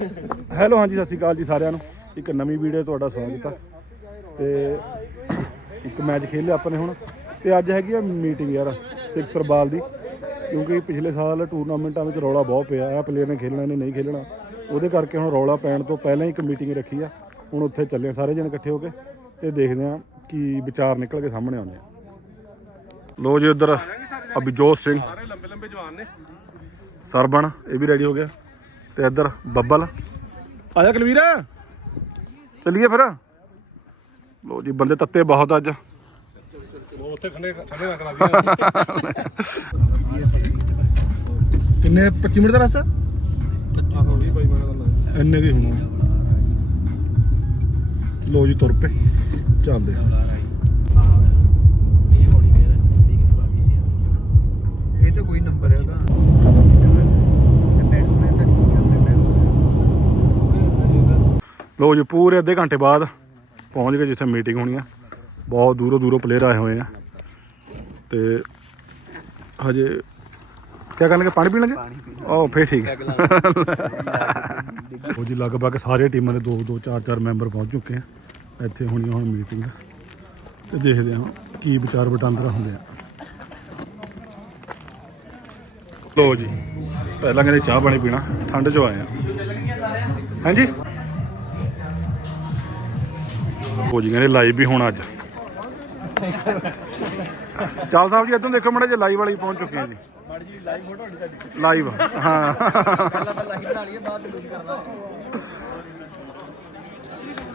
Hello ਹਾਂਜੀ ਸਤਿ ਸ਼੍ਰੀ ਅਕਾਲ ਜੀ ਸਾਰਿਆਂ ਨੂੰ। ਇੱਕ ਨਵੀਂ ਵੀਡੀਓ ਤੁਹਾਡਾ ਸਵਾਗਤ ਆ। ਤੇ ਇੱਕ ਮੈਚ ਖੇਲਿਆ ਆਪਾਂ ਨੇ ਹੁਣ। ਤੇ ਅੱਜ ਹੈਗੀ ਆ ਮੀਟਿੰਗ ਯਾਰ ਸਿਕਸਰ ਬਾਲ ਦੀ। ਕਿਉਂਕਿ ਪਿਛਲੇ ਸਾਲ ਟੂਰਨਾਮੈਂਟਾਂ ਵਿੱਚ ਰੌਲਾ ਬਹੁਤ ਪਿਆ। ਆ ਪਲੇਅਰ ਨੇ ਖੇਲਣਾ ਨੇ ਨਹੀਂ ਖੇਲਣਾ। ਉਹਦੇ ਕਰਕੇ ਹੁਣ ਰੌਲਾ ਪੈਣ ਤੋਂ ਪਹਿਲਾਂ ਹੀ ਇੱਕ ਮੀਟਿੰਗ ਰੱਖੀ ਆ। ਹੁਣ ਉੱਥੇ ਚੱਲੇ ਸਾਰੇ ਜਣੇ ਇਕੱਠੇ ਹੋ ਕੇ ਤੇ ਦੇਖਦੇ ਆ ਕੀ ਵਿਚਾਰ ਨਿਕਲ ਕੇ ਸਾਹਮਣੇ ਆਉਂਦੇ ਆ। ਲੋ ਜੀ ਉਧਰ ਅਭਿਜੋਤ ਸਿੰਘ। ਸਾਰੇ ਲੰਬੇ ਲੰਬੇ ਜਵਾਨ ਨੇ। ਸਰਬਣ ਇਹ ਵੀ ਰੈਡੀ ਹੋ ਗਿਆ। ਤੇ ਇੱਧਰ ਬੱਬਲ। ਆ ਜਾ ਕੁਲਵੀਰ। ਚੱਲੀਏ ਫਿਰ। ਲੋ ਜੀ ਬੰਦੇ ਤੱਤੇ ਬਹੁਤ ਅੱਜ। ਉੱਥੇ ਨਾ ਕਰਾ ਕਿੰਨੇ? 25 ਮਿੰਟ ਦਾ ਰਸਤਾ? ਆਹੋ ਵੀ ਬਾਈ ਮਾਨਾ ਦਾ ਇੰਨੇ ਕੀ ਹੋਣਾ। ਲੋ ਜੀ ਤੁਰ ਪਏ। ਚੱਲਦੇ ਆ। ਇਹ ਤਾਂ ਕੋਈ ਨੰਬਰ ਹੈ ਉਹਦਾ ਬੈਟਸਮੈਨ ਦਾ ਠੀਕ ਹੈ ਆਪਣੇ ਬੈਟਸਮੈਨ ਲੋ ਜੀ ਪੂਰੇ ਅੱਧੇ ਘੰਟੇ ਬਾਅਦ ਪਹੁੰਚ ਗਏ ਜਿੱਥੇ ਮੀਟਿੰਗ ਹੋਣੀ ਆ। ਬਹੁਤ ਦੂਰੋਂ ਦੂਰੋਂ ਪਲੇਅਰ ਆਏ ਹੋਏ ਆ। ਤੇ ਹਜੇ ਕੀ ਕਰਨ ਲੱਗੇ? ਪਾਣੀ ਪੀਣ ਲੱਗੇ? ਉਹ ਫੇਰ ਠੀਕ ਹੈ ਉਹ ਜੀ ਲਗਭਗ ਸਾਰੇ ਟੀਮਾਂ ਦੇ ਦੋ ਦੋ ਚਾਰ ਚਾਰ ਮੈਂਬਰ ਪਹੁੰਚ ਚੁੱਕੇ ਆ। ਇੱਥੇ ਹੋਣੀ ਆ ਹੁਣ ਮੀਟਿੰਗ। ਤੇ ਦੇਖਦੇ ਹਾਂ ਕੀ ਵਿਚਾਰ ਵਟਾਂਦਰਾ ਹੁੰਦੇ ਆ। ਲੋ ਜੀ ਪਹਿਲਾਂ ਕਹਿੰਦੇ ਚਾਹ ਪਾਣੀ ਪੀਣਾ ਠੰਡ 'ਚੋਂ ਆਏ ਆ। ਹਾਂਜੀ? ਹੋ ਜੀ, ਕਹਿੰਦੇ ਲਾਈਵ ਵੀ ਹੋਣਾ ਅੱਜ। ਚਾਲ ਸਾਹਿਬ ਜੀ ਇਦੋਂ ਦੇਖੋ ਮੜਾ ਜੇ ਲਾਈਵ ਵਾਲੀ ਪਹੁੰਚ ਚੁੱਕੇ ਆ ਜੀ। ਲਾਈਵ ਹਾਂ।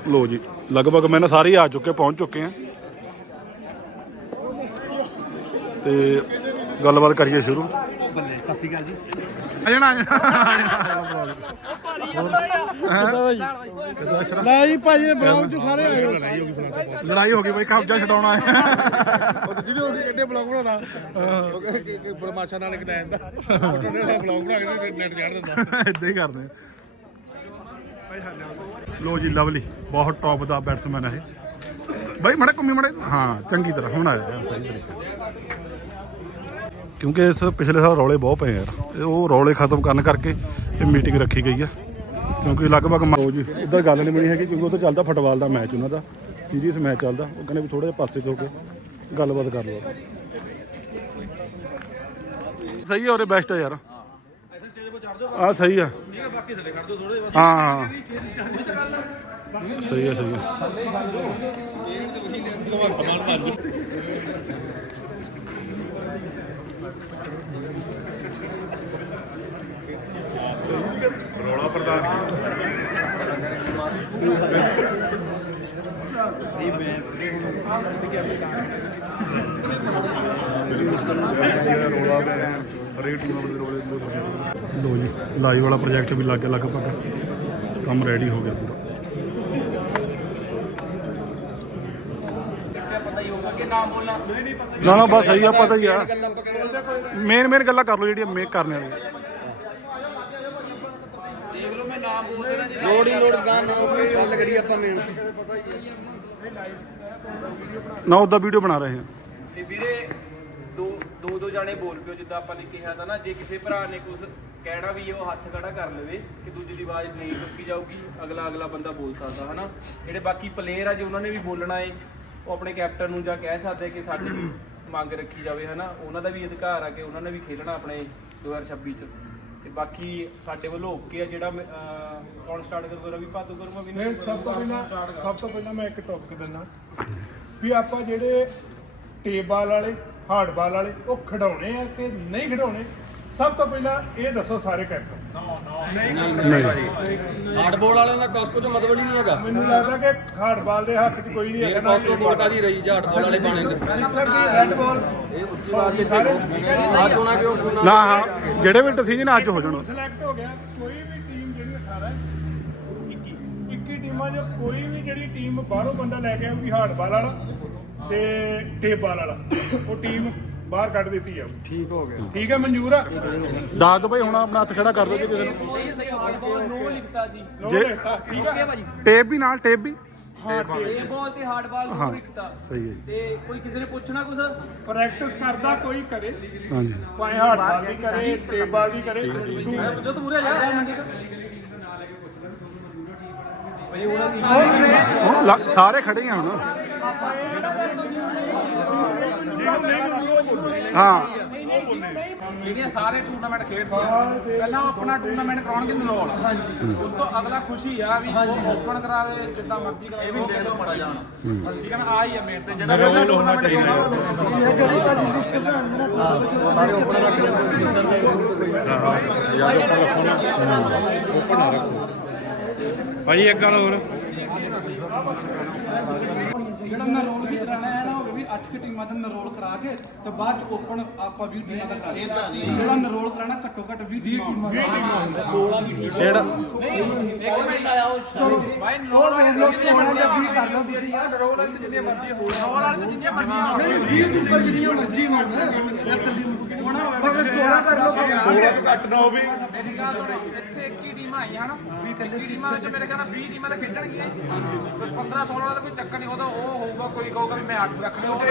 ਲੋ ਜੀ, ਲਗਭਗ ਮੈਂ ਨਾ ਸਾਰੇ ਹੀ ਆ ਚੁੱਕੇ, ਪਹੁੰਚ ਚੁੱਕੇ ਆ ਤੇ ਗੱਲਬਾਤ ਕਰੀਏ ਸ਼ੁਰੂ। ਸਤਿ ਸ਼੍ਰੀ ਅਕਾਲ ਜੀ। ਜਾਣਾ ਲੈ ਜੀ ਭਾਜੀ ਬਲੌਗ ਚ ਸਾਰੇ ਆਏ ਲੜਾਈ ਹੋ ਗਈ ਬਈ ਕਬਜ਼ਾ ਛਡਾਉਣਾ ਹੈ। ਜਿਹਨੇ ਉਹ ਕਿੱਡੇ ਬਲੌਗ ਬਣਾਉਣਾ ਉਹ ਕਿ ਕਿ ਬਰਮਾਸ਼ਾ ਨਾਲ ਇੱਕ ਲੈਣ ਦਾ ਉਹਨੇ ਨਾਲ ਬਲੌਗ ਬਣਾ ਕੇ ਨੈਟ ਚੜ ਦਿੰਦਾ। ਇਦਾਂ ਹੀ ਕਰਦੇ ਆ। ਲੋ ਜੀ ਲਵਲੀ ਬਹੁਤ ਟੌਪ ਦਾ ਬੈਟਸਮੈਨ ਹੈ ਬਾਈ ਮੜਾ ਘੁੰਮੀ ਮੜਾ। ਹਾਂ ਚੰਗੀ ਤਰ੍ਹਾਂ ਹੁਣ ਆਇਆ ਸਹੀ ਤਰੀਕੇ ਕਿਉਂਕਿ ਇਸ ਪਿਛਲੇ ਸਾਲ ਰੌਲੇ ਬਹੁਤ ਪਏ ਯਾਰ। ਤੇ ਉਹ ਰੌਲੇ ਖਤਮ ਕਰਨ ਕਰਕੇ ਇਹ ਮੀਟਿੰਗ ਰੱਖੀ ਗਈ ਆ। ਕਿਉਂਕਿ ਲਗਭਗ ਲੋ ਜੀ ਉਧਰ ਗੱਲ ਨਹੀਂ ਬਣੀ ਹੈਗੀ ਕਿਉਂਕਿ ਤਾਂ ਚੱਲਦਾ ਫੁੱਟਬਾਲ ਦਾ ਮੈਚ ਉਹਨਾਂ ਦਾ ਸੀਰੀਅਸ ਮੈਚ ਚੱਲਦਾ। ਉਹ ਕਹਿੰਦੇ ਵੀ ਥੋੜਾ ਜਿਹਾ ਪਾਸੇ ਤੋਂ ਹੋ ਕੇ ਗੱਲਬਾਤ ਕਰ ਲਓ। ਸਹੀ ਹੈ ਉਹਦੇ ਬੈਸਟ ਹੈ ਯਾਰ। ਆ ਸਹੀ ਆ। ਹਾਂ ਹਾਂ ਸਹੀ ਹੈ ਸਹੀ ਹੈ ਲੋ ਜੀ ਲਾਈਵ ਵਾਲਾ ਪ੍ਰੋਜੈਕਟ ਵੀ ਲੱਗ ਗਿਆ, ਲਗਭਗ ਕੰਮ ਰੈਡੀ ਹੋ ਗਿਆ ਪੂਰਾ। ਨਾ ਨਾ, ਬਸ ਸਹੀ ਆ, ਪਤਾ ਹੀ ਆ। ਮੇਨ ਮੇਨ ਗੱਲਾਂ ਕਰ ਲਓ ਜਿਹੜੀਆਂ ਮੇਕ ਕਰਨੇ ਵਾਲੀਆਂ ਲੋੜ ਹੀ ਲੋੜ ਗਾਣ ਗੱਲ ਕਰੀ ਆਪਾਂ ਮੇਨ ਨਾ ਉਹਦਾ ਵੀਡੀਓ ਬਣਾ ਰਹੇ ਹਾਂ। ਤੇ ਵੀਰੇ ਦੋ ਦੋ ਦੋ ਜਾਣੇ ਬੋਲ ਪਿਓ ਜਿੱਦਾਂ ਆਪਾਂ ਨੇ ਕਿਹਾ ਤਾਂ ਨਾ ਜੇ ਕਿਸੇ ਭਰਾ ਨੇ ਕੁਝ ਕਹਿਣਾ ਵੀ ਉਹ ਹੱਥ ਖੜਾ ਕਰ ਲਵੇ ਕਿ ਦੂਜੇ ਦੀ ਆਵਾਜ਼ ਨਹੀਂ ਚੁੱਕੀ ਜਾਊਗੀ ਅਗਲਾ ਅਗਲਾ ਬੰਦਾ ਬੋਲ ਸਕਦਾ ਹਨਾ? ਜਿਹੜੇ ਬਾਕੀ ਪਲੇਅਰ ਆ ਜੇ ਉਹਨਾਂ ਨੇ ਵੀ ਬੋਲਣਾ ਏ ਉਹ ਆਪਣੇ ਕੈਪਟਨ ਨੂੰ ਜਾਂ ਕਹਿ ਸਕਦੇ ਕਿ ਸਾਡੀ ਮੰਗ ਰੱਖੀ ਜਾਵੇ ਹਨਾ? ਉਹਨਾਂ ਦਾ ਵੀ ਅਧਿਕਾਰ ਆ ਕਿ ਉਹਨਾਂ ਨੇ ਵੀ ਖੇਲਣਾ ਆਪਣੇ 2026 ਚ। ਤੇ ਬਾਕੀ ਸਾਡੇ ਵੱਲੋਂ ਓਕੇ ਆ ਜਿਹੜਾ ਅਹ, ਕੌਣ ਸਟਾਰਟ ਕਰੂਗਾ? ਰਵੀ ਭਾਦੂ ਕਰੂਗਾ ਵੀ ਮੈਂ ਸਭ ਤੋਂ ਪਹਿਲਾਂ ਸਭ ਤੋਂ ਪਹਿਲਾਂ ਮੈਂ ਇੱਕ ਟੌਪਿਕ ਦਿੰਦਾ। ਵੀ ਆਪਾਂ ਜਿਹੜੇ ਟੇਪ ਬਾਲ ਵਾਲੇ ਹਾਰਡ ਬਾਲ ਵਾਲੇ ਉਹ ਖਿਡਾਉਣੇ ਆ ਕਿ ਨਹੀਂ ਖਿਡਾਉਣੇ? ਸਭ ਤੋਂ ਪਹਿਲਾਂ ਇਹ ਦੱਸੋ ਸਾਰੇ ਕੈਪਟਨ ਨਹੀਂ ਹਾਰਡਬੋਲ ਵਾਲਿਆਂ ਦਾ ਕਾਸਕੋ ਚ ਮਤਲਬ ਹੀ ਨਹੀਂ ਹੈਗਾ। ਮੈਨੂੰ ਲੱਗਦਾ ਕਿ ਹਾਰਡ ਬਾਲ ਦੇ ਹੱਥ 'ਚ ਕੋਈ ਨਹੀਂ ਹੈਗਾ ਨਾ ਕਾਸਕੋ ਬੋਲ ਕਾਦੀ ਰਹੀ ਜਾਂ ਹਾਰਡਬੋਲ ਵਾਲੇ ਪਾਣੇ ਦੇ ਸਿਕਸਰ ਦੀ ਰੈੱਡ ਬਾਲ ਸਾਰੇ ਠੀਕ ਹੈ ਜੀ। ਆ ਚੋਣਾ ਕਿਉਂ? ਨਾ ਹਾਂ ਜਿਹੜੇ ਵੀ ਡਿਸੀਜਨ ਅੱਜ ਹੋ ਜਾਣ। ਸਿਲੈਕਟ ਹੋ ਗਿਆ। ਕੋਈ ਵੀ ਟੀਮ ਜਿਹੜੀ 18 21 21 ਟੀਮਾਂ 'ਚ ਕੋਈ ਵੀ ਜਿਹੜੀ ਟੀਮ ਬਾਹਰੋਂ ਬੰਦਾ ਲੈ ਕੇ ਆਊਗੀ ਹਾਰਡ ਬਾਲ ਵਾਲਾ ਤੇ ਟੇਪ ਬਾਲ ਵਾਲਾ ਉਹ ਟੀਮ ਬਾਹਰ ਕੱਢ ਦਿੱਤੀ ਜਾਊ ਠੀਕ ਹੋ ਗਿਆ। ਠੀਕ ਹੈ ਮਨਜ਼ੂਰ? ਆ ਦੱਸ ਦੋ ਭਾਈ ਹੁਣ ਆਪਣਾ ਹੱਥ ਖੜਾ ਕਰ ਦਿਓ ਜੀ ਕਿਸੇ ਨੂੰ ਸਹੀ ਸਹੀ ਹਾਰਡ ਨੋ ਲਿਖਤਾ ਸੀ ਲੋ ਜੇ- ਲਿਖਤਾ ਠੀਕ ਆ? ਟੇਪ ਵੀ ਨਾਲ ਟੇਪ ਵੀ। ਹਾਂ ਇਹ ਬਾਲ ਤੇ ਹਾਰਡ ਬਾਲ। ਨੋ ਲਿਖਤਾ। ਸਹੀ ਹੈ ਜੀ। ਤੇ ਕੋਈ ਕਿਸੇ ਨੇ ਪੁੱਛਣਾ ਕੁਝ ਪ੍ਰੈਕਟਿਸ ਕਰਦਾ ਕੋਈ ਕਰੇ। ਹਾਂਜੀ। ਭਾਵੇਂ ਹਾਰਡ ਬਾਲ ਦੀ ਕਰੇ ਟੇਪ ਬਾਲ ਦੀ ਕਰੇ। ਤੂੰ ਜੋ ਤੂੰ ਮੂਰੇ ਜਾ। ਹੁਣ ਲ- ਸਾਰੇ ਖੜੇ ਆ ਹੁਣ। ਹਾਂ। ਜਿਹੜੀਆਂ ਸਾਰੇ ਟੂਰਨਾਮੈਂਟ ਖੇਡਦੇ ਆ ਪਹਿਲਾਂ ਉਹ ਆਪਣਾ ਟੂਰਨਾਮੈਂਟ ਕਰਾਉਣਗੇ ਨਰੋਲ। ਉਸ ਤੋਂ ਅਗਲਾ ਖੁਸ਼ੀ ਆ ਵੀ ਉਹ ਓਪਨ ਕਰਾਵੇ ਜਿੱਦਾਂ ਮਰਜ਼ੀ ਕਰਾਵੇ ਇਹ ਵੀ ਦੇਖ ਲਓ ਮੜਾ ਜਾਣ ਠੀਕ ਹੈ। ਨਾ ਆ ਹੀ ਆ ਮੇਨ ਤੇ ਭਾਜੀ ਇੱਕ ਗੱਲ ਹੋਰ। ਜਿਹੜਾ ਨਰੋਲ ਵੀ ਕਰਾਣਾ ਹੈ ਨਾ ਹੋਵੇ ਵੀ 8 ਕਿ ਟੀਮਾਂ ਦਾ ਨਰੋਲ ਕਰਾ ਕੇ ਤੇ ਬਾਅਦ ਚ ਓਪਨ ਆਪਾਂ 20 ਟੀਮਾਂ ਦਾ ਕਰਾ ਇਦਾਂ ਨਹੀਂ। ਜਿਹੜਾ ਨਰੋਲ ਕਰਾਣਾ ਘੱਟੋ ਘੱਟ 20 ਟੀਮਾਂ 20 ਟੀਮਾਂ ਬਾਈ ਨਰੋਲ ਵੇਖ ਲਓ 16 ਜਾਂ 20 ਕਰ ਲਓ ਤੁਸੀਂ ਯਾਰ। ਨਰੋਲ ਵਾਲੇ ਜਿੰਨੇ ਮਰਜ਼ੀ ਹੋਣ। ਨਰੋਲ ਵਾਲੇ ਤੇ ਜਿੰਨੇ ਮਰਜ਼ੀ ਹੋਣ 20 ਤੋਂ ਉੱਪਰ ਜਿਹੜੀਆਂ ਮਰਜ਼ੀ ਹੋਣ। ਹੋਣਾ ਟੀਮਾਂ ਆਈਆਂ ਹਨਾ। ਟੀਮਾਂ ਵਿੱਚ ਖੇਡਣਗੀਆਂ 15 16 ਦਾ ਕੋਈ ਚੱਕਰ ਨਹੀਂ ਉਹਦਾ ਉਹ ਹੋਊਗਾ ਕੋਈ ਕਹੂਗਾ ਵੀ ਮੈਂ ਅੱਠ ਰੱਖ ਲਿਆ ਉਹ ਕੋਈ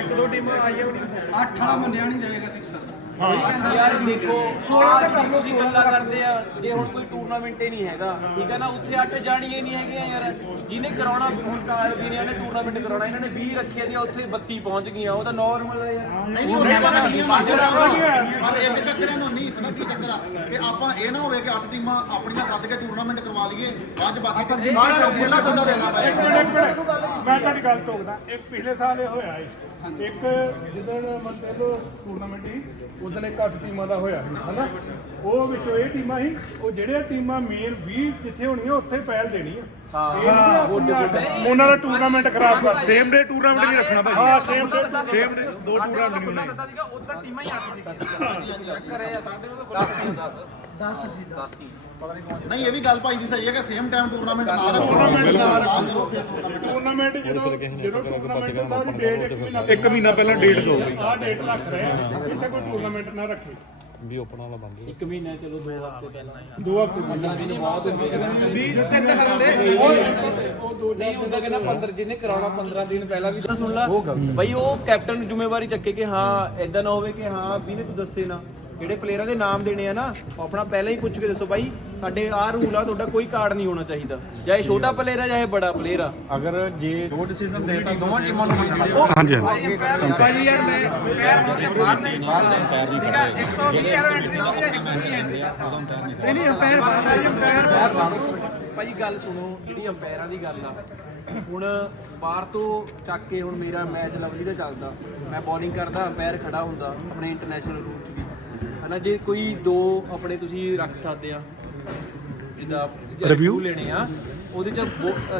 ਇੱਕ ਦੋ ਟੀਮਾਂ ਆਈਆਂ ਨਹੀਂ। 8 ਵਾਲਾ ਮੰਨਿਆ ਨਹੀਂ ਜਾਏਗਾ 6 ਹਾਂ। ਯਾਰ ਦੇਖੋ 16 ਤਾਂ ਕਰ ਲਓ 16 ਗੱਲਾਂ ਕਰਦੇ ਆ ਜੇ ਹੁਣ ਕੋਈ ਟੂਰਨਾਮੈਂਟ ਹੀ ਨਹੀਂ ਹੈਗਾ ਠੀਕ ਹੈ ਨਾ? ਉੱਥੇ 8 ਜਾਣੀਆਂ ਨਹੀਂ ਹੈਗੀਆਂ ਯਾਰ। ਜਿਹਨੇ ਕਰਾਉਣਾ ਹੁਣ ਕਾਲ ਵੀ ਨੇ ਉਹਨੇ ਟੂਰਨਾਮੈਂਟ ਕਰਾਉਣਾ ਇਹਨਾਂ ਨੇ 20 ਰੱਖੇ ਤੇ ਉੱਥੇ 32 ਪਹੁੰਚ ਗਈਆਂ ਉਹ ਤਾਂ ਨਾਰਮਲ ਆ ਯਾਰ। ਨਹੀਂ ਉਹ ਨਹੀਂ ਪਤਾ ਨਹੀਂ ਪਰ ਇੱਕ ਚੱਕਰ ਇਹਨੂੰ ਨਹੀਂ ਪਤਾ ਕੀ ਚੱਕਰ ਆ? ਕਿ ਆਪਾਂ ਇਹ ਨਾ ਹੋਵੇ ਕਿ 8 ਟੀਮਾਂ ਆਪਣੀਆਂ ਸੱਦ ਕੇ ਟੂਰਨਾਮੈਂਟ ਕਰਵਾ ਲਈਏ ਅੱਜ ਬਾਕੀ ਸਾਰਿਆਂ ਨੂੰ ਖੁੱਲਾ ਚੰਦਾ ਦੇਣਾ ਪਏ ਮੈਂ ਤੁਹਾਡੀ ਗੱਲ ਟੋਕਦਾ ਇਹ ਪਿਛਲੇ ਸਾਲ ਇਹ ਹੋਇਆ ਹੈ ਇੱਕ ਜਦੋਂ ਮਤਲਬ ਟੂਰਨਾਮੈਂਟ ਸੀ ਉਦੋਂ ਇੱਕ ਅੱਠ ਟੀਮਾਂ ਦਾ ਹੋਇਆ ਸੀ ਹਨਾ? ਉਹ ਵਿੱਚੋਂ ਇਹ ਟੀਮਾਂ ਸੀ ਉਹ ਜਿਹੜੇ ਟੀਮਾਂ ਮੇਨ 20 ਜਿੱਥੇ ਹੋਣੀਆਂ ਉੱਥੇ ਪਹਿਲ ਦੇਣੀ ਆ। ਹਾਂ। ਉਹਨਾਂ ਦਾ ਟੂਰਨਾਮੈਂਟ ਖਰਾਬ ਕਰ ਸੇਮ ਡੇ ਟੂਰਨਾਮੈਂਟ ਨਹੀਂ ਰੱਖਣਾ ਭਾਈ। ਹਾਂ ਸੇਮ ਡੇ ਸੇਮ ਡੇ ਦੋ ਟੂਰਨਾਮੈਂਟ ਨਹੀਂ ਖੁੱਲਾ ਸੱਦਾ ਸੀਗਾ ਉਧਰ ਟੀਮਾਂ ਹੀ 8 ਸੀ ਚੱਕਰ ਇਹ ਆ ਸਾਡੇ ਕੋਲ ਤਾਂ ਖੁੱਲਾ 10 ਨਹੀਂ ਇਹ ਵੀ ਗੱਲ ਭਾਈ ਦੀ ਸਹੀ ਹੈ ਕਿ ਸੇਮ ਟਾਈਮ ਟੂਰਨਾਮੈਂਟ ਨਾ ਰੱਖੋ ਟੂਰਨਾਮੈਂਟ ਟੂਰਨਾਮੈਂਟ ਜਦੋਂ ਜਦੋਂ ਟੂਰਨਾਮੈਂਟ ਉਹਦੀ ਡੇਟ ਇੱਕ ਮਹੀਨਾ ਇੱਕ ਮਹੀਨਾ ਪਹਿਲਾਂ ਡੇਟ ਦੋ ਆਹ ਡੇਟ ਰੱਖ ਰਹੇ ਆ। ਇੱਥੇ ਕੋਈ ਟੂਰਨਾਮੈਂਟ ਨਾ ਰੱਖੇ। ਇੱਕ ਮਹੀਨਾ ਚਲੋ ਦੋ ਹਫ਼ਤੇ ਪਹਿਲਾਂ ਦੋ ਹਫ਼ਤੇ ਪਹਿਲਾਂ। ਨਹੀਂ ਹੁੰਦਾ ਕਹਿੰਦਾ 15 ਜਿਹਨੇ ਕਰਾਉਣਾ 15 ਦਿਨ ਪਹਿਲਾਂ ਵੀ ਤਾਂ ਸੁਣ ਲਾ ਬਈ ਉਹ ਕੈਪਟਨ ਨੂੰ ਜ਼ਿੰਮੇਵਾਰੀ ਚੱਕੇ ਕਿ ਹਾਂ ਐਦਾਂ ਨਾ ਹੋਵੇ ਕਿ ਹਾਂ ਵੀ ਨੇ ਤੂੰ ਦੱਸੇ ਨਾ। ਜਿਹੜੇ ਪਲੇਅਰਾਂ ਦੇ ਨਾਮ ਦੇਣੇ ਆ ਨਾ ਉਹ ਆਪਣਾ ਪਹਿਲਾਂ ਹੀ ਪੁੱਛ ਕੇ ਦੱਸੋ ਬਾਈ ਸਾਡੇ ਆਹ ਰੂਲ ਆ ਤੁਹਾਡਾ ਕੋਈ ਕਾਰਡ ਨਹੀਂ ਹੋਣਾ ਚਾਹੀਦਾ। ਚਾਹੇ ਛੋਟਾ ਪਲੇਅਰ ਆ ਚਾਹੇ ਬੜਾ ਪਲੇਅਰ ਆ। ਹਾਂਜੀ ਹਾਂਜੀ। ਭਾਈ ਯਾਰ ਮੈਂ ਫੇਰ ਹੋ ਗਿਆ ਬਾਹਰ ਨਹੀਂ ਠੀਕ ਹੈ 120 ਐਰੋ ਐਂਟਰੀ ਹੁੰਦੀ ਹੈ 120 ਐਂਟਰੀ ਨਹੀਂ ਨਹੀਂ ਅੰਪਾਇਰ ਬਾਹਰ ਭਾਈ ਗੱਲ ਸੁਣੋ ਜਿਹੜੀ ਅੰਪਾਇਰਾਂ ਦੀ ਗੱਲ ਆ। ਹੁਣ ਬਾਹਰ ਤੋਂ ਚੱਕ ਕੇ ਹੁਣ ਮੇਰਾ ਮੈਚ ਲਵਲੀ ਦਾ ਚੱਲਦਾ। ਮੈਂ ਬੋਲਿੰਗ ਕਰਦਾ ਅੰਪਾਇਰ ਖੜਾ ਹੁੰਦਾ ਆਪਣੇ ਇੰਟਰਨੈਸ਼ਨਲ ਰੂਲ 'ਚ ਹਨਾ ਜੇ ਕੋਈ ਦੋ ਆਪਣੇ ਤੁਸੀਂ ਰੱਖ ਸਕਦੇ ਆ ਜਿੱਦਾਂ Review? ਲੈਣੇ ਆ ਉਹਦੇ ਚ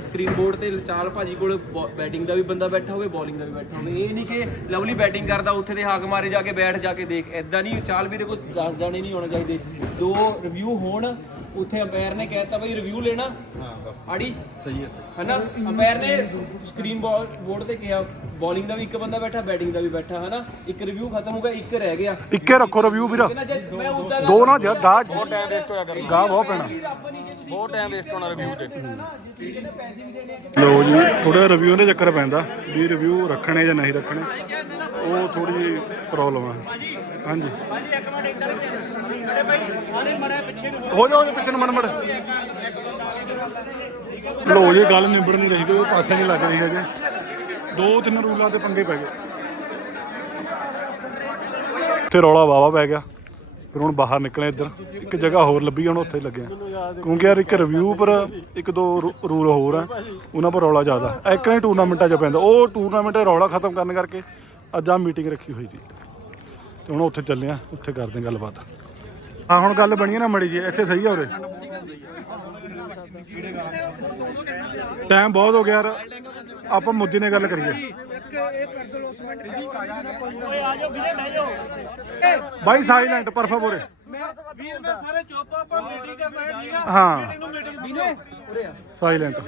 ਸਕਰੀਨ ਬੋਰਡ ਤੇ ਚਾਲ ਭਾਜੀ ਕੋਲ ਬੈਟਿੰਗ ਦਾ ਵੀ ਬੰਦਾ ਬੈਠਾ ਹੋਵੇ ਬੋਲਿੰਗ ਦਾ ਵੀ ਬੈਠਾ ਹੋਵੇ ਇਹ ਨਹੀਂ ਕਿ ਲਵਲੀ ਬੈਟਿੰਗ ਕਰਦਾ ਉੱਥੇ ਦੇ ਹਾਕ ਮਾਰੇ ਜਾ ਕੇ ਬੈਠ ਜਾ ਕੇ ਦੇਖ ਐਦਾਂ ਨਹੀਂ ਚਾਲ ਵੀਰੇ ਕੋਲ 10 ਜਾਣੇ ਨਹੀਂ ਹੋਣੇ ਚਾਹੀਦੇ ਦੋ ਰਿਵਿਊ ਹੋਣ ਉੱਥੇ ਅੰਪਾਇਰ ਨੇ ਕਹਿਤਾ ਬਈ ਰਿਵਿਊ ਲੈਣਾ। ਹਾਂ ਆੜੀ? ਸਹੀ ਹੈ ਹਨਾ? ਅੰਪਾਇਰ ਨੇ ਸਕਰੀਨ ਬੋਰਡ ਤੇ ਕਿਹਾ ਬੋਲਿੰਗ ਦਾ ਵੀ ਇੱਕ ਬੰਦਾ ਬੈਠਾ ਬੈਟਿੰਗ ਦਾ ਵੀ ਬੈਠਾ ਹਨਾ? ਇੱਕ ਰਿਵਿਊ ਖਤਮ ਹੋ ਗਿਆ ਇੱਕ ਰਹਿ ਗਿਆ। ਇੱਕੇ ਰੱਖੋ ਰਿਵਿਊ ਵੀਰ। ਕਹਿੰਦਾ ਜੇ ਮੈਂ ਉਦਾਂ ਦੋ ਨਾ ਜਾ ਗਾਹ ਬਹੁਤ ਟਾਈਮ ਵੇਸਟ ਹੋਇਆ ਕਰ ਗਾਹ ਬਹੁਤ ਪੈਣਾ। ਬਹੁਤ ਟਾਈਮ ਵੇਸਟ ਹੋਣਾ ਰਿਵਿਊ ਤੇ। ਪੈਸੇ ਵੀ ਦੇਣੇ ਆ ਲੋ ਜੀ ਥੋੜਾ ਰਿਵਿਊ ਦੇ ਚੱਕਰ ਪੈਂਦਾ ਵੀ ਰਿਵਿਊ ਰੱਖਣੇ ਜਾਂ ਨਹੀਂ ਰੱਖਣੇ। ਉਹ ਥੋੜੀ ਜਿਹੀ ਪ੍ਰੋਬਲਮ ਆ। ਹਾਂਜੀ। ਹੋ ਜਾਓ ਪਿੱਛੇ ਨੂੰ ਮਨ ਮੜ ਲੋ ਜੀ, ਗੱਲ ਨਿਬੜ ਨਹੀਂ ਰਹੀ, ਕੋਈ ਪਾਸੇ ਨਹੀਂ ਲੱਗ ਰਹੀ ਹੈਗੇ। ਦੋ ਤਿੰਨ ਰੂਲਾਂ ਤੇ ਪੰਗੇ ਪੈ ਗਏ। ਉੱਥੇ ਰੌਲਾ ਵਾਵਾ ਪੈ ਗਿਆ। ਫਿਰ ਹੁਣ ਬਾਹਰ ਨਿਕਲੇ ਇੱਧਰ। ਇੱਕ ਜਗ੍ਹਾ ਹੋਰ ਲੱਭੀ, ਹੁਣ ਉੱਥੇ ਲੱਗੇ ਕਿਉਂਕਿ ਯਾਰ ਇੱਕ ਰਿਵਿਊ ਪਰ ਇੱਕ ਦੋ ਰੂਲ ਹੋਰ ਆ, ਉਹਨਾਂ ਪਰ ਰੌਲਾ ਜ਼ਿਆਦਾ। ਇੱਕ ਨੇ ਟੂਰਨਾਮੈਂਟਾਂ 'ਚ ਪੈਂਦਾ। ਉਹ ਟੂਰਨਾਮੈਂਟ ਰੌਲਾ ਖਤਮ ਕਰਨ ਕਰਕੇ ਅੱਜ ਆ ਮੀਟਿੰਗ ਰੱਖੀ ਹੋਈ ਸੀ। ਤੇ ਹੁਣ ਉੱਥੇ ਚੱਲੇ ਆ, ਉੱਥੇ ਕਰਦੇ ਗੱਲਬਾਤ। ਹਾਂ ਹੁਣ ਗੱਲ ਬਣੀ ਹੈ ਨਾ ਮੜੀ ਜੀ ਇੱਥੇ ਸਹੀ ਆ ਉਰੇ। ਟਾਈਮ ਬਹੁਤ ਹੋ ਗਿਆ ਯਾਰ ਆਪਾਂ ਮੁੱਦੇ ਨੇ ਗੱਲ ਕਰੀਏ। ਬਾਈ ਸਾਇਲੈਂਟ ਪਰ ਫਾਵੋਰੇ ਵੀਰ ਮੈਂ ਸਾਰੇ ਚੁੱਪ ਆਪਾਂ ਮੀਟਿੰਗ ਕਰਦਾ ਹੈ ਠੀਕ ਆ? ਹਾਂ। ਮੀਟਿੰਗ ਸਾਇਲੈਂਟ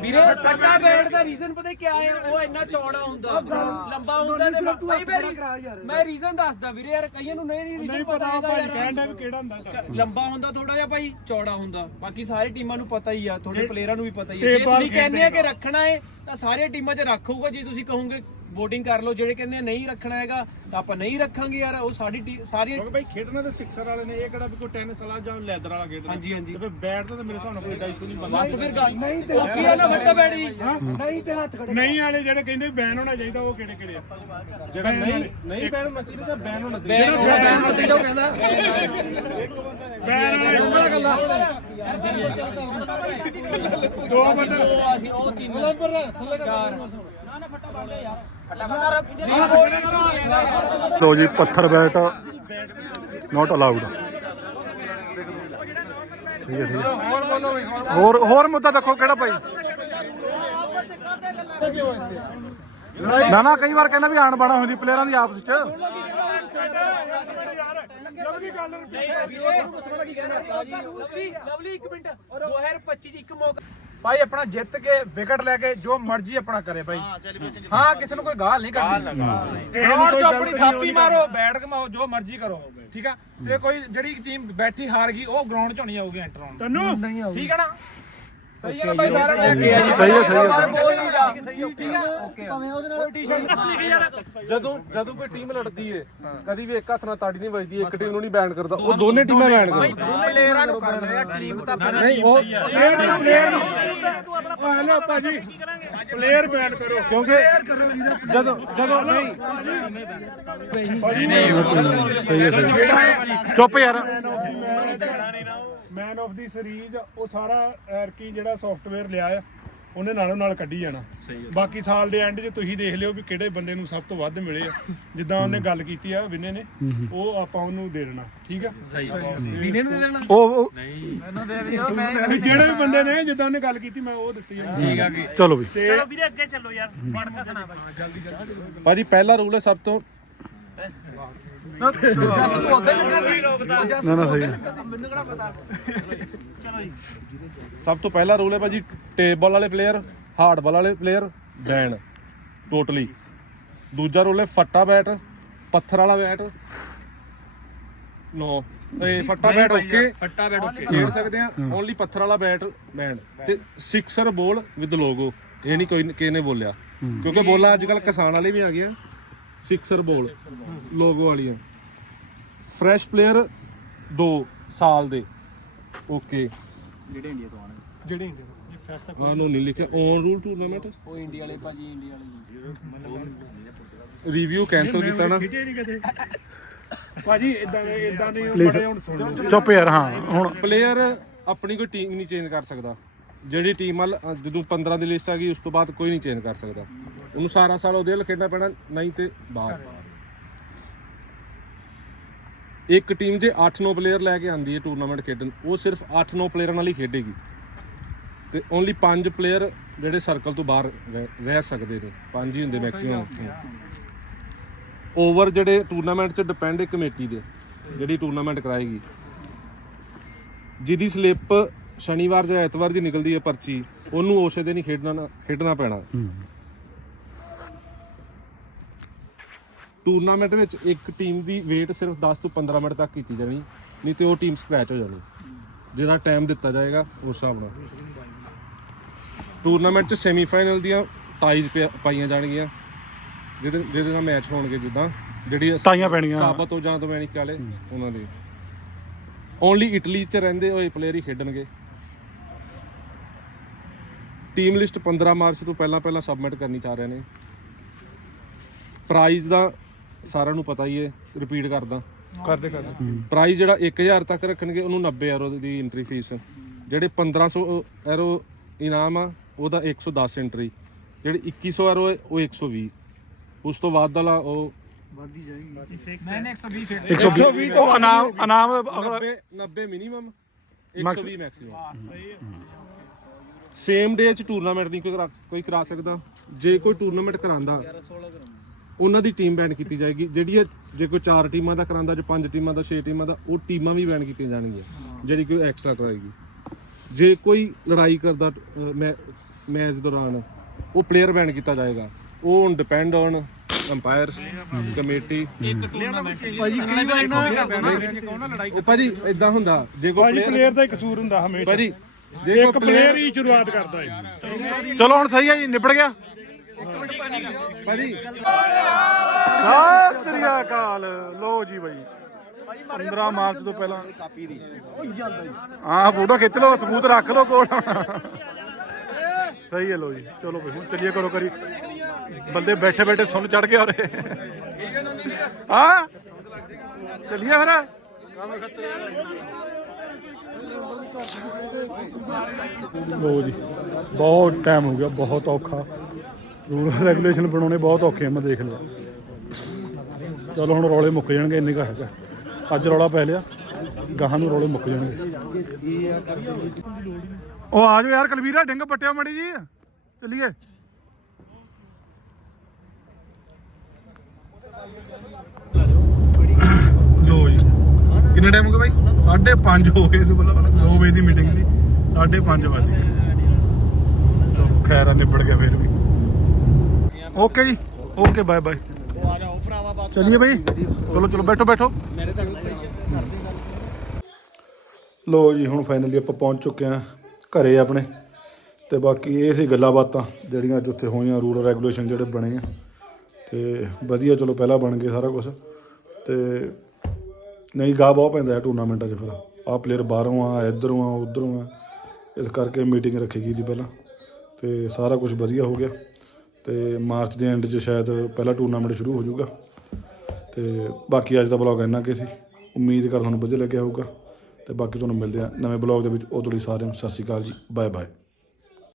ਵੀਰੇ ਕੱਟਾ ਬੈਟ ਦਾ ਰੀਜ਼ਨ ਪਤਾ ਕੀ ਹੈ ਉਹ ਇੰਨਾ ਚੌੜਾ ਹੁੰਦਾ। ਲੰਬਾ ਹੁੰਦਾ ਤੇ ਭਾਈ ਮੇਰੀ ਮੈਂ ਰੀਜ਼ਨ ਦੱਸਦਾ ਵੀਰੇ ਯਾਰ ਕਈਆਂ ਨੂੰ ਨਹੀਂ ਰੀਜ਼ਨ ਪਤਾ ਹੈਗਾ ਯਾਰ। ਕਹਿੰਦਾ ਵੀ ਕਿਹੜਾ ਹੁੰਦਾ ਤਾਂ। ਲੰਬਾ ਹੁੰਦਾ ਥੋੜਾ ਜਿਹਾ ਭਾਈ ਚੌੜਾ ਹੁੰਦਾ। ਬਾਕੀ ਸਾਰੀ ਟੀਮਾਂ ਨੂੰ ਪਤਾ ਹੀ ਆ ਤੁਹਾਡੇ ਪਲੇਅਰਾਂ ਨੂੰ ਵੀ ਪਤਾ ਹੀ ਆ। ਜੇ ਬਾਲ ਤੁਸੀਂ ਕਹਿੰਦੇ ਆ ਕਿ ਰੱਖਣਾ ਹੈ ਤਾਂ ਸਾਰੀਆਂ ਟੀਮਾਂ 'ਚ ਰੱਖੂਗਾ ਜੇ ਤੁਸੀਂ ਕਹੋਗੇ VOTING ਕਰ ਲਓ ਜਿਹੜੇ ਕਹਿੰਦੇ ਨਹੀਂ ਰੱਖਣਾ ਹੈਗਾ ਤਾਂ ਆਪਾਂ ਨਹੀਂ ਰੱਖਾਂਗੇ ਯਾਰ ਉਹ ਸਾਡੀ ਟੀ- ਸਾਰੀਆਂ ਕਿਉਂਕਿ ਭਾਈ ਖੇਡਣਾ ਤੇ ਸਿਕਸਰ ਵਾਲੇ ਨੇ ਇਹ ਕਿਹੜਾ ਵੀ ਕੋਈ ਟੈਨਿਸ ਵਾਲਾ ਜਾਂ ਲੈਦਰ ਵਾਲਾ ਖੇਡਣਾ। ਹਾਂਜੀ, ਹਾਂਜੀ। ਤੇ ਫਿਰ ਬੈਟ ਦਾ ਤਾਂ ਮੇਰੇ ਹਿਸਾਬ ਨਾਲ ਕੋਈ ਏਡਾ ਇਸ਼ੂ ਨਹੀਂ ਬੰਦਾ ਬਸ ਫਿਰ ਗੱਲ ਨਹੀਂ ਤੇ ਹਾਕੀ ਆ ਨਾ ਵੱਡਾ ਬੈੜੀ ਨਹੀਂ ਵਾਲੇ ਜਿਹੜੇ ਕਹਿੰਦੇ ਬੈਨ ਹੋਣਾ ਚਾਹੀਦਾ ਉਹ ਕਿਹੜੇ ਕਿਹੜੇ ਆ? ਜਿਹੜਾ ਨਹੀਂ ਨਹੀਂ ਬੈਨ ਮੱਚੀ ਤਾਂ ਬੈਨ ਹੋਣਾ ਚਾਹੀਦਾ। ਬੈਨ ਮੱਚੀ ਤੋਂ ਕਹਿੰਦਾ। ਬੈਨ ਵਾਲੇ। ਦੋ ਬੰਦੇ ਅਸੀਂ ਉਹ ਤਿੰਨ ਚਾਰ। ਲੋ ਜੀ ਪੱਥਰ ਬੈਟ। ਨਾਟ ਅਲਾਉਡ ਠੀਕ ਹੈ ਠੀਕ ਹੈ। ਹੋਰ ਹੋਰ ਮੁੱਦਾ ਦੇਖੋ ਕਿਹੜਾ ਭਾਈ। ਨਾ ਨਾ ਕਈ ਵਾਰ ਕਹਿੰਦਾ ਵੀ ਆਣ ਬਾਣਾ ਹੁੰਦੀ ਪਲੇਅਰਾਂ ਦੀ ਆਪਸ ਚ। Lovely 1 minute. 2025 ਚ ਇੱਕ ਮੌਕਾ। ਭਾਈ ਆਪਣਾ ਜਿੱਤ ਕੇ ਵਿਕਟ ਲੈ ਕੇ ਜੋ ਮਰਜ਼ੀ ਆਪਣਾ ਕਰੇ ਭਾਈ। ਹਾਂ ਕਿਸੇ ਨੂੰ ਕੋਈ ਗਾਲ ਨਹੀਂ ਕਰਨੀ ਗਰਾਊਂਡ 'ਚ ਆਪਣੀ ਥਾਪੀ ਮਾਰੋ ਬੈਟ ਕਮਾਓ ਜੋ ਮਰਜ਼ੀ ਕਰੋ। ਠੀਕ ਆ? ਤੇ ਕੋਈ ਜਿਹੜੀ ਟੀਮ ਬੈਠੀ ਹਾਰ ਗਈ ਉਹ ਗਰਾਊਂਡ 'ਚ ਨਹੀਂ ਆਊਗੀ ਐਂਟਰ ਆਉਣ ਤੈਨੂੰ! ਠੀਕ ਹੈ ਨਾ? ਸਹੀ ਹੈ ਨਾ ਭਾਈ ਸਾਰਾ ਲੈ ਕੇ ਆਈ ਸਹੀ ਹੈ ਸਹੀ ਹੈ। ਠੀਕ ਆ ਜਦੋਂ ਜਦੋਂ ਕੋਈ ਟੀਮ ਲੜਦੀ ਏ ਕਦੀ ਵੀ ਇੱਕ ਹੱਥ ਨਾਲ ਤਾੜੀ ਨਹੀਂ ਵੱਜਦੀ ਇੱਕ ਟੀਮ ਨੂੰ ਨਹੀਂ ਬੈਨ ਕਰਦਾ ਉਹ ਦੋਨੇ ਟੀਮਾਂ ਬੈਨ ਕਰਦਾ। ਪਲੇਅਰਾਂ ਨੂੰ ਕਰ ਲਿਆ ਟੀਮ ਤਾਂ ਫਿਰ ਨਹੀਂ ਉਹ ਪਲੇਅਰ ਨੂੰ ਪਲੇਅਰ ਨੂੰ। ਹਲੋ ਭਾਜੀ ਪਲੇਅਰ ਬੈਨ ਕਰੋ ਕਿਉਂਕਿ ਜਦੋਂ ਜਦੋਂ ਨਹੀਂ। ਸਹੀ ਹੈ ਸਹੀ ਹੈ। ਚੁੱਪ ਯਾਰ। ਮੈਨ ਆਫ ਦੀ ਸੀਰੀਜ਼ ਉਹ ਸਾਰਾ ਐਰਕੀ ਜਿਹੜਾ ਸੌਫਟਵੇਅਰ ਲਿਆ ਆ ਉਹਨੇ ਨਾਲੋਂ ਨਾਲ ਕੱਢੀ ਜਾਣਾ। ਬਾਕੀ ਸਾਲ ਦੇ ਐਂਡ 'ਚ ਤੁਸੀਂ ਦੇਖ ਲਿਓ ਵੀ ਕਿਹੜੇ ਬੰਦੇ ਨੂੰ ਸਭ ਤੋਂ ਵੱਧ ਮਿਲੇ ਆ। ਜਿੱਦਾਂ ਉਹਨੇ ਗੱਲ ਕੀਤੀ ਆ ਵਿਨੇ ਨੇ ਉਹ ਆਪਾਂ ਉਹਨੂੰ ਦੇ ਦੇਣਾ ਠੀਕ ਆ? ਵੀਨੇ ਨੂੰ ਦੇ ਦੇਣਾ? ਉਹ ਉਹ- ਮੈਨੂੰ ਦੇ ਦਿਓ ਮੈਂ ਵੀ ਜਿਹੜੇ ਵੀ ਬੰਦੇ ਨੇ ਜਿੱਦਾਂ ਉਹਨੇ ਗੱਲ ਕੀਤੀ ਮੈਂ ਉਹ ਦਿੱਤੀ ਆ। ਠੀਕ ਆ ਚਲੋ ਵੀ। ਤੇ ਭਾਜੀ ਪਹਿਲਾ ਰੂਲ ਹੈ ਸਭ ਤੋਂ ਨਾ ਨਾ ਸਹੀ ਹੈ। ਸਭ ਤੋਂ ਪਹਿਲਾ ਰੂਲ ਹੈ ਭਾਜੀ ਟੇਬਲ ਵਾਲੇ ਪਲੇਅਰ ਹਾਰਡ ਬਾਲ ਵਾਲੇ ਪਲੇਅਰ ਬੈਨ ਟੋਟਲੀ ਦੂਜਾ ਰੂਲ ਹੈ ਫੱਟਾ ਬੈਟ ਪੱਥਰ ਵਾਲਾ ਬੈਟ ਨੋ ਇਹ ਫੱਟਾ ਬੈਟ ਓਕੇ ਫੱਟਾ ਬੈਠ ਓਕੇ ਖੇਡ ਸਕਦੇ ਆ ਓਨਲੀ ਪੱਥਰ ਵਾਲਾ ਬੈਟ ਬੈਨ ਤੇ ਸਿਕਸਰ ਬੋਲ ਵਿਦ ਲੋਗੋ ਇਹ ਨਹੀਂ ਕੋਈ ਕਿਸੇ ਨੇ ਬੋਲਿਆ ਕਿਉਂਕਿ ਬੋਲਾਂ ਅੱਜ ਕੱਲ ਕਿਸਾਨ ਵਾਲੇ ਵੀ ਆ ਗਏ ਆ। ਸਿਕਸਰ ਬੋਲ। ਲੋਗੋ ਵਾਲੀਆਂ। ਫਰੈਸ਼ ਪਲੇਅਰ 2 ਸਾਲ ਦੇ। ਓਕੇ। ਜਿਹੜੇ ਇੰਡੀਆ ਤੋਂ ਆਣਗੇ ਜਿਹੜੇ ਇੰਡੀਆ ਤੋਂ ਨੂੰ ਨਹੀਂ ਲਿਖਿਆ। ਔਨ ਰੂਲ ਟੂਰਨਾਮੈਂਟ ਉਹ ਇੰਡੀਆ ਵਾਲੇ ਭਾਜੀ ਇੰਡੀਆ ਵਾਲੇ ਰਿਵਿਊ ਕੈਨਸਲ ਕੀਤਾ ਨਾ। ਭਾਜੀ ਇਦਾਂ ਦੇ ਇਦਾਂ ਦੇ ਬੜੇ ਹੁਣ ਸੁਣ ਚੁੱਪ ਯਾਰ ਹਾਂ। ਹੁਣ ਪਲੇਅਰ ਆਪਣੀ ਕੋਈ ਟੀਮ ਨਹੀਂ ਚੇਂਜ ਕਰ ਸਕਦਾ। ਜਿਹੜੀ ਟੀਮ ਵੱਲ ਜਦੋਂ 15 ਦੀ ਲਿਸਟ ਆ ਗਈ ਉਸ ਤੋਂ ਬਾਅਦ ਕੋਈ ਨਹੀਂ ਚੇਂਜ ਕਰ ਸਕਦਾ। ਉਹਨੂੰ ਸਾਰਾ ਸਾਲ ਉਹਦੇ ਵੱਲ ਖੇਡਣਾ ਪੈਣਾ, ਨਹੀਂ ਤੇ ਬਾਹਰ। ਇੱਕ ਟੀਮ ਜੇ 8-9 ਪਲੇਅਰ ਲੈ ਕੇ ਆਂਦੀ ਹੈ ਟੂਰਨਾਮੈਂਟ ਖੇਡਣ, ਉਹ ਸਿਰਫ 8-9 ਪਲੇਅਰਾਂ ਨਾਲ ਹੀ ਖੇਡੇਗੀ। ਤੇ ਓਨਲੀ 5 ਪਲੇਅਰ ਜਿਹੜੇ ਸਰਕਲ ਤੋਂ ਬਾਹਰ ਰਹਿ- ਸਕਦੇ ਨੇ। ਪੰਜ ਹੀ ਹੁੰਦੇ ਮੈਕਸਿਮਮ ਓਵਰ ਜਿਹੜੇ ਟੂਰਨਾਮੈਂਟ 'ਚ ਡਿਪੈਂਡ ਹੈ ਕਮੇਟੀ ਦੇ, ਜਿਹੜੀ ਟੂਰਨਾਮੈਂਟ ਕਰਾਏਗੀ। ਜਿਹਦੀ ਸਲਿੱਪ ਸ਼ਨੀਵਾਰ ਜਾਂ ਐਤਵਾਰ ਦੀ ਨਿਕਲਦੀ ਹੈ ਪਰਚੀ, ਉਹਨੂੰ ਉਸੇ ਦਿਨ ਹੀ ਖੇਡਣਾ ਖੇਡਣਾ ਪੈਣਾ। ਟੂਰਨਾਮੈਂਟ ਵਿੱਚ ਇੱਕ ਟੀਮ ਦੀ ਵੇਟ ਸਿਰਫ 10 ਤੋਂ 15 ਮਿੰਟ ਤੱਕ ਕੀਤੀ ਜਾਣੀ ਨਹੀਂ ਤੇ ਉਹ ਟੀਮ ਸਕ੍ਰੈਚ ਹੋ ਜਾਣੀ। ਜਿਹੜਾ ਟਾਈਮ ਦਿੱਤਾ ਜਾਏਗਾ ਉਸ ਹਿਸਾਬ ਨਾਲ। ਟੂਰਨਾਮੈਂਟ 'ਚ ਸੈਮੀਫਾਈਨਲ ਦੀਆਂ ਟਾਈਜ਼ ਪਾਈਆਂ ਜਾਣਗੀਆਂ। ਜਿਹਦੇ ਜਿਹਦੇ ਨਾਲ ਮੈਚ ਹੋਣਗੇ ਜਿੱਦਾਂ ਜਿਹੜੀ ਟਾਈਆਂ ਪੈਣੀਆਂ। ਸਾਬਤ ਹੋ ਜਾਂ ਡੋਮੈਨਿਕ ਵਾਲੇ ਉਹਨਾਂ ਦੇ। ਓਨਲੀ ਇਟਲੀ 'ਚ ਰਹਿੰਦੇ ਹੋਏ ਪਲੇਅਰ ਹੀ ਖੇਡਣਗੇ। ਟੀਮ ਲਿਸਟ 15 ਮਾਰਚ ਤੋਂ ਪਹਿਲਾਂ ਪਹਿਲਾਂ ਸਬਮਿਟ ਕਰਨੀ ਚਾਹ ਰਹੇ ਨੇ। ਪ੍ਰਾਈਜ਼ ਦਾ ਸਾਰਿਆਂ ਨੂੰ ਪਤਾ ਹੀ ਹੈ ਰਿਪੀਟ ਕਰਦਾ। ਕਰਦੇ ਕਰਦੇ। ਪ੍ਰਾਈਜ਼ ਜਿਹੜਾ 1000 ਤੱਕ ਰੱਖਣਗੇ ਉਹਨੂੰ 90 ਯੂਰੋ ਦੀ ਐਂਟਰੀ ਫੀਸ ਜਿਹੜੇ 1500 ਯੂਰੋ ਇਨਾਮ ਆ ਉਹਦਾ 110 ਐਂਟਰੀ ਜਿਹੜੇ 2100 ਯੂਰੋ ਹੈ ਉਹ 120 ਉਸ ਤੋਂ ਬਾਅਦ ਵਾਲਾ ਉਹ ਮੈਂ ਨੇ 120 ਫਿਟ 120 ਉਹ ਇਨਾਮ ਇਨਾਮ ਅਗਲਾ 90 90 ਮਿਨੀਮਮ 120 ਮੈਕਸਿਮਮ ਸੇਮ ਡੇ ਚ ਟੂਰਨਾਮੈਂਟ ਨਹੀਂ ਕੋਈ ਕਰਾ- ਕੋਈ ਕਰਾ ਸਕਦਾ। ਜੇ ਕੋਈ ਟੂਰਨਾਮੈਂਟ ਕਰਾਂਦਾ ਉਹਨਾਂ ਦੀ ਟੀਮ ਬੈਨ ਕੀਤੀ ਜਾਏਗੀ। ਜਿਹੜੀ ਇਹ- ਜੇ ਕੋਈ ਚਾਰ ਟੀਮਾਂ ਦਾ ਕਰਾਂਦਾ ਜੇ ਪੰਜ ਟੀਮਾਂ ਦਾ ਛੇ ਟੀਮਾਂ ਦਾ ਉਹ ਟੀਮਾਂ ਵੀ ਬੈਨ ਕੀਤੀਆਂ ਜਾਣਗੀਆਂ ਜਿਹੜੀ ਕੋਈ ਐਕਸਟਰਾ ਕਰਾਏਗੀ ਜੇ ਕੋਈ ਲੜਾਈ ਕਰਦਾ ਮੈ ਮੈਚ ਦੌਰਾਨ ਉਹ ਪਲੇਅਰ ਬੈਨ ਕੀਤਾ ਜਾਏਗਾ। ਉਹ on depend on umpires committee ਭਾਜੀ ਕਈ ਵਾਰ ਨਾ ਉਹ ਭਾਜੀ ਇਦਾਂ ਹੁੰਦਾ। ਜੇ ਕੋਈ ਪਲੇਅਰ ਦਾ ਹੀ ਕਸੂਰ ਹੁੰਦਾ ਹਮੇਸ਼ਾ। ਭਾਜੀ ਜੇ ਇੱਕ ਪਲੇਅਰ ਹੀ ਸ਼ੁਰੂਆਤ ਕਰਦਾ ਹੈ। ਚਲੋ ਹੁਣ ਸਹੀ ਹੈ ਜੀ ਨਿਬੜ ਗਿਆ। ਭਾਜੀ। ਸਤਿ ਸ੍ਰੀ ਅਕਾਲ। ਲੋ ਜੀ ਬਾਈ। 15 ਮਾਰਚ ਤੋਂ ਪਹਿਲਾਂ। ਕਾਪੀ ਦੀ। ਹਾਂ ਫੋਟੋ ਖਿੱਚ ਲਓ ਸਬੂਤ ਰੱਖ ਲਓ ਕੋਲ। ਸਹੀ ਹੈ ਲੋ ਜੀ। ਚਲੋ ਬਈ ਹੁਣ ਚੱਲੀਏ ਕਰੋ ਕਰੀ। ਬੰਦੇ ਬੈਠੇ ਬੈਠੇ ਸੁਣ ਚੜ ਗਏ ਔਰੇ ਹਾਂ? ਚੱਲੀਏ ਫਿਰ। ਲੋ ਜੀ ਬਹੁਤ ਟਾਈਮ ਹੋ ਗਿਆ ਬਹੁਤ ਔਖਾ। ਰੂਲ ਰੈਗੂਲੇਸ਼ਨ ਬਣਾਉਣੇ ਬਹੁਤ ਔਖੇ ਆ, ਮੈਂ ਦੇਖ ਲਿਆ। ਚਲੋ ਹੁਣ ਰੌਲੇ ਮੁੱਕ ਜਾਣਗੇ, ਇੰਨੇ ਕਾ ਹੈਗਾ। ਅੱਜ ਰੌਲਾ ਪੈ ਲਿਆ, ਗਾਹਾਂ ਨੂੰ ਰੌਲੇ ਮੁੱਕ ਜਾਣਗੇ। ਉਹ ਆ ਜਾਓ ਯਾਰ, ਕਲਵੀਰਾ ਡਿੰਗ ਪੱਟਿਓ ਮੜੀ ਜੀ। ਚੱਲੀਏ। ਲੋ ਜੀ। ਕਿੰਨੇ ਟਾਈਮ ਹੋ ਗਿਆ ਬਾਈ? 5:30 ਹੋ ਗਏ ਤੇ ਮਤਲਬ 2 ਵਜੇ ਦੀ ਮੀਟਿੰਗ ਸੀ। 5:30 ਵਜੇ ਚਲੋ, ਖੈਰ ਆ, ਨਿਬੜ ਗਿਆ ਫਿਰ ਵੀ। ਓਕੇ ਜੀ। ਓਕੇ ਬਾਏ ਬਾਏ ਚਲਿਏ ਬਾਈ। ਚਲੋ ਚਲੋ, ਬੈਠੋ ਬੈਠੋ। ਲੋ ਜੀ, ਹੁਣ ਫਾਈਨਲੀ ਆਪਾਂ ਪਹੁੰਚ ਚੁੱਕੇ ਹਾਂ ਘਰੇ ਆਪਣੇ। ਤੇ ਬਾਕੀ ਇਹ ਸੀ ਗੱਲਾਂ ਬਾਤਾਂ ਜਿਹੜੀਆਂ ਅੱਜ ਉੱਥੇ ਹੋਈਆਂ ਰੂਲ ਰੈਗੂਲੇਸ਼ਨ ਜਿਹੜੇ ਬਣੇ ਆ। ਤੇ ਵਧੀਆ, ਚਲੋ, ਪਹਿਲਾਂ ਬਣ ਗਏ ਸਾਰਾ ਕੁਝ ਤੇ ਨਹੀਂ ਗਾ ਬਹੁਤ ਪੈਂਦਾ ਹੈ ਟੂਰਨਾਮੈਂਟਾਂ 'ਚ ਫਿਰ। ਆਹ ਪਲੇਅਰ ਬਾਹਰੋਂ ਆ, ਇਧਰੋਂ ਆ, ਉਧਰੋਂ ਆ। ਇਸ ਕਰਕੇ ਮੀਟਿੰਗ ਰੱਖੀ ਗਈ ਸੀ ਪਹਿਲਾਂ। ਤੇ ਸਾਰਾ ਕੁਝ ਵਧੀਆ ਹੋ ਗਿਆ। ਤੇ ਮਾਰਚ ਦੇ ਐਂਡ 'ਚ ਸ਼ਾਇਦ ਪਹਿਲਾ ਟੂਰਨਾਮੈਂਟ ਸ਼ੁਰੂ ਹੋ ਜਾਊਗਾ। ਤੇ ਬਾਕੀ ਅੱਜ ਦਾ ਬਲੌਗ ਇੰਨਾ ਕਿ ਸੀ। ਉਮੀਦ ਕਰ ਤੁਹਾਨੂੰ ਵਧੀਆ ਲੱਗਿਆ ਹੋਊਗਾ। ਤੇ ਬਾਕੀ ਤੁਹਾਨੂੰ ਮਿਲਦੇ ਆ ਨਵੇਂ ਬਲੌਗ ਦੇ ਵਿੱਚ। ਉਦੋਂ ਲਈ ਸਾਰਿਆਂ ਨੂੰ ਸਤਿ ਸ਼੍ਰੀ ਅਕਾਲ ਜੀ। Bye bye